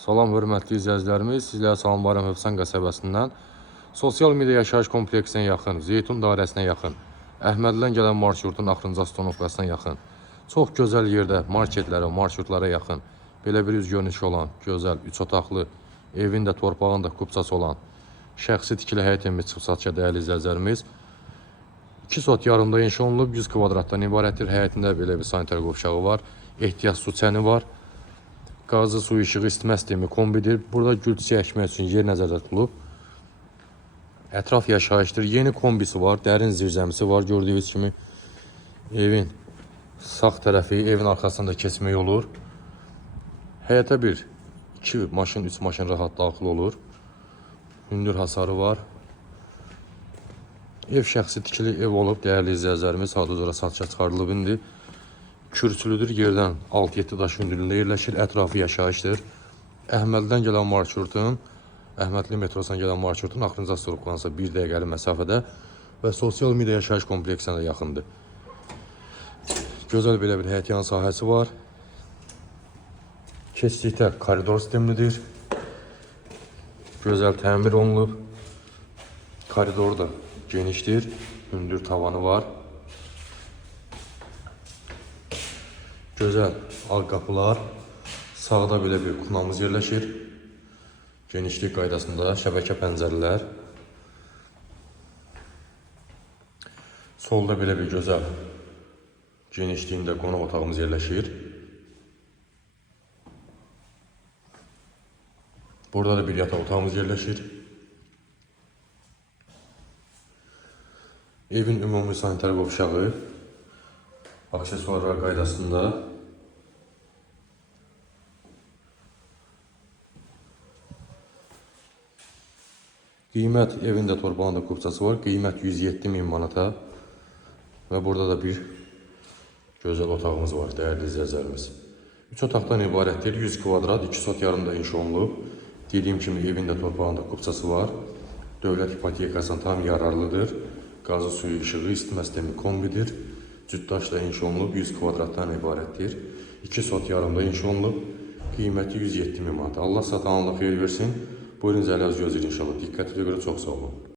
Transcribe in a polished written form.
Salam hörmətli izləyicilərimiz, sizlərə salamlarım Hövsan qəsəbəsindən. Sosial media yaşayış kompleksinə yaxın, Zeytun dairəsinə yaxın, Əhmədlidən gələn marşrutun Axırıncı Astanovkasına yaxın, çox gözəl yerdə marketlərə, marşrutlara yaxın, belə bir üz görünüşü olan, gözəl, 3 otaqlı, evin də torpağın da kubçası olan, şəxsi tikili həyət evi çıxıb satışa dəyərli izləyicilərimiz. 2 sot yarımda inşa olunub, 100 kvadratdan ibarətdir. Həyətində belə bir sanitar qovşağı var, ehtiyac su çəni var. Qazı, su, işığı, isitmə sistemi kombidir. Burada gül çiçəyi əkmək üçün yer nəzərdə tutulub. Ətraf yaşayışdır. Yeni kombisi var, dərin zirzəmisi var. Gördüyünüz kimi evin sağ tərəfi, evin arxasında keçmək olur. Həyətə 2 maşın, 3 maşın rahat daxil olur. Hündür hasarı var. Ev şəxsi tikili ev olub, dəyərli izləyicilərimiz. Hal-hazırda satışa çıxarılıb indi. Kürsülüdür, yerdən 6-7 daş hündürlüyündə yerləşir, ətrafı yaşayışdır. Əhmədlidən gələn marşrutun, Əhmədli metrosuna gələn marşrutun Axırıncı Astanovkasına 1 dəqiqəlik məsafədə və sosial media yaşayış kompleksinə də yaxındır. Gözəl belə bir həyətyan sahəsi var. Keçdikdə koridor sistemlidir. Gözəl təmir olunub. Koridor da genişdir, hündür tavanı var. Gözəl ağ qapılar, sağda belə bir kunamız yerləşir. Genişlik qaydasında şəbəkə pəncərələr. Solda belə bir gözəl genişliyində qonaq otağımız yerləşir. Burada da bir yataq otağımız yerləşir. Evin ümumi sanitar qovşağı, aksesuarlar qaydasında. Qiymət evində torpağında kubçası var. Qiymət 107.000 manata. Və burada da bir gözəl otağımız var, dəyərli izləyicilərimiz. 3 otaqdan ibarətdir. 100 kvadrat, 2 sot yarımda inşa olunub. Dediyim kimi evində torpağında kubçası var. Dövlət ipotekasına tam yararlıdır. Qazı, suyu, işığı, isitmə sistemi kombidir. Cütdaşla inşa olunub, 100 kvadratdan ibarətdir. 2 sot yarımda inşa olunub. Qiyməti 107.000 manat. Allah satanlığı xeyir versin. Buyurun, zəliz gözləyir inşallah. Diqqətinizə görə çox sağ olun.